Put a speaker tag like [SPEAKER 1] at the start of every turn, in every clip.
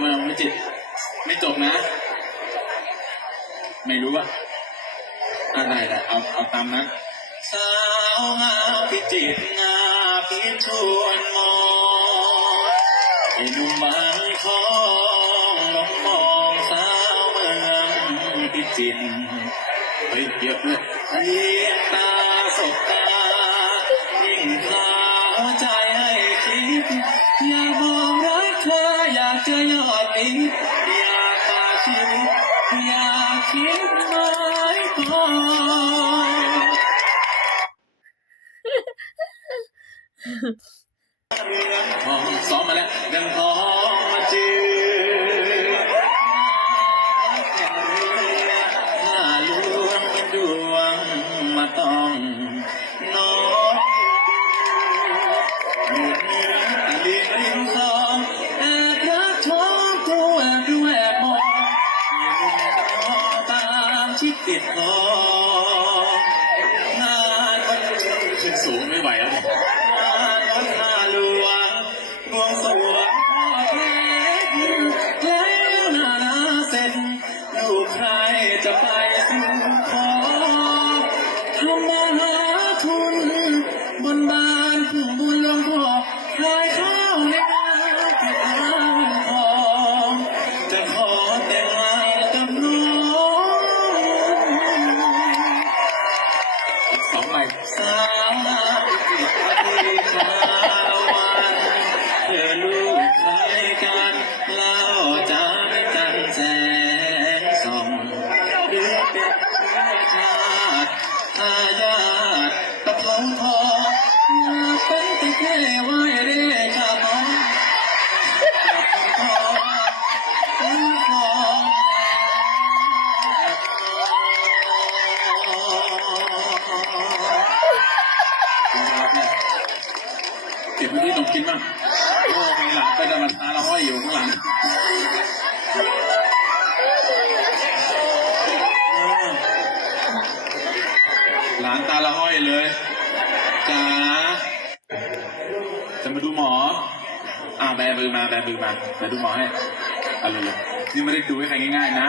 [SPEAKER 1] เมาไม่จิตไม่จบนะ ไม่รู้อะอะไรแหละเอาเอาตามนั้นสาวงามพิจิตรงามพิชวนมองไอ้หนุ่มบางคองลองมองสาวเมืองพิจิตรเฮ้ยเยอะเลยเยียตาสบตายิ่งพาหัวใจให้คิด อยากบอกรักเธออยากจะย อดมิตรอยากฝากชีวิตอยากคิดไว้ก่อนซ้อมมาแล้วยังพอมาเจอถ้าลวงเป็นดวงมาต้องน้อง นสูงไม่ไหวแล้ว บไว้ที่ตรงกินบ้างโอ้มีหลังไปจะมาตาเราห้อยอยู่ข้างหลังหลานตาละห้อยเลยจ๋าจะมาดูหมออ่าแบมือมาแบมือมาเดี๋ยวดูหมอให้เอาเลยเลยนี่ไม่ได้ดูให้ใครง่ายๆนะ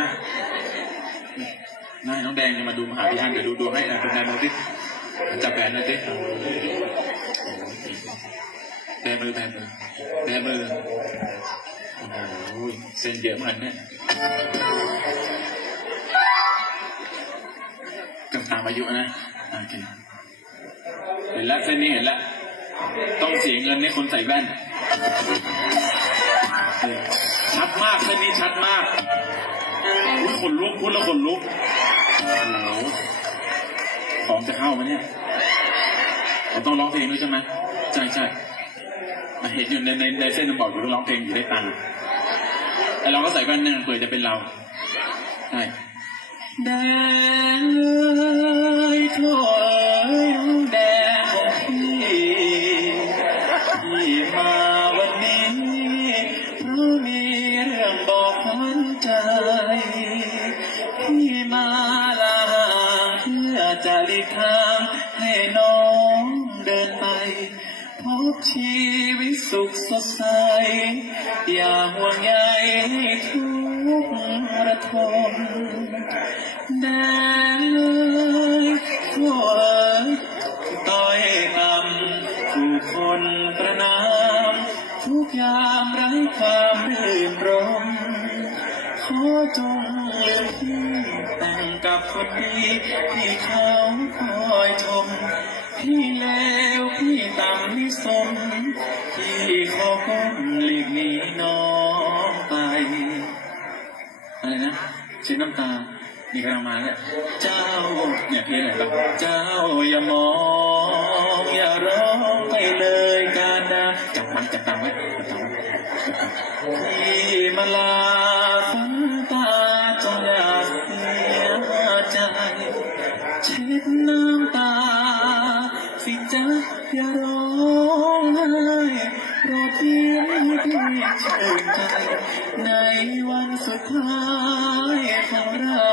[SPEAKER 1] นายน้องแดงจะมาดูมาหาพี่ฮันเดี๋ยวดูดวงให้นะเป็นไงมือที่จับแบนหน่อยสิ แบมือแบมือแบมือโอ้โหเส้นเยอะเหมือนเนี่ยกำตามอายุนะโอเคเห็นแล้วเส้นนี้เห็นแล้วต้องเสียเงินให้คนใส่แว่น ชัดมากเส้นนี้ชัดมากอุ้ยขนลุกพูดแล้วขนลุกโอ้โหของจะเข้าไหมเนี่ยเราต้องร้องเพลงด้วยใช่ไหมใช่ใช่ เห็นอยู่ในในในเส้นบอกอยู่ต้องร้องเพลงอยู่ได้ตังค์ไอเราก็ใส่แว่นเนี่ยเผื่อจะเป็นเราใช่แดงเอ้ยโถ่เอ้ยน้องแดงของพี่ที่มาวันนี้เพราะมีเรื่องบอกมันใจพี่มาลาเพื่อจะหลีกทางให้น้องเดินไป พบชีวิตสุขสดใส อย่าห่วงใยให้ทุกข์ระทมแดงเอ้ยทั่วต้อยต่ำผู้คนประนาม ทุกยามไร้ความรื่นรมขอจงลืมพี่แต่งกับคนดีที่เขาคอยชมพี่เล สมพี่ขอก้มหลีกหนีน้องไป อะไรนะเช็ดน้ำตานี่กำลังมาเนี่ย เจ้า เนี่ยเพลงไหนบ้างเจ้าอย่ามอง อย่าร้องไปเลยการดาจับมันจับตังไว้จับตังไว้พี่มาลา สิจ๊ะอย่าร้องไห้โปรดยิ้มให้ชื่นใจในวันสุดท้ายของเรา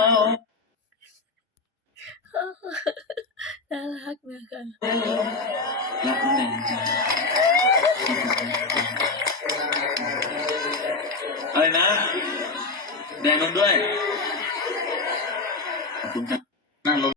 [SPEAKER 2] น่ารักนะคะ
[SPEAKER 1] รักน้องแดงจริงอะไรนะ แดงมันด้วยขอบคุณครับ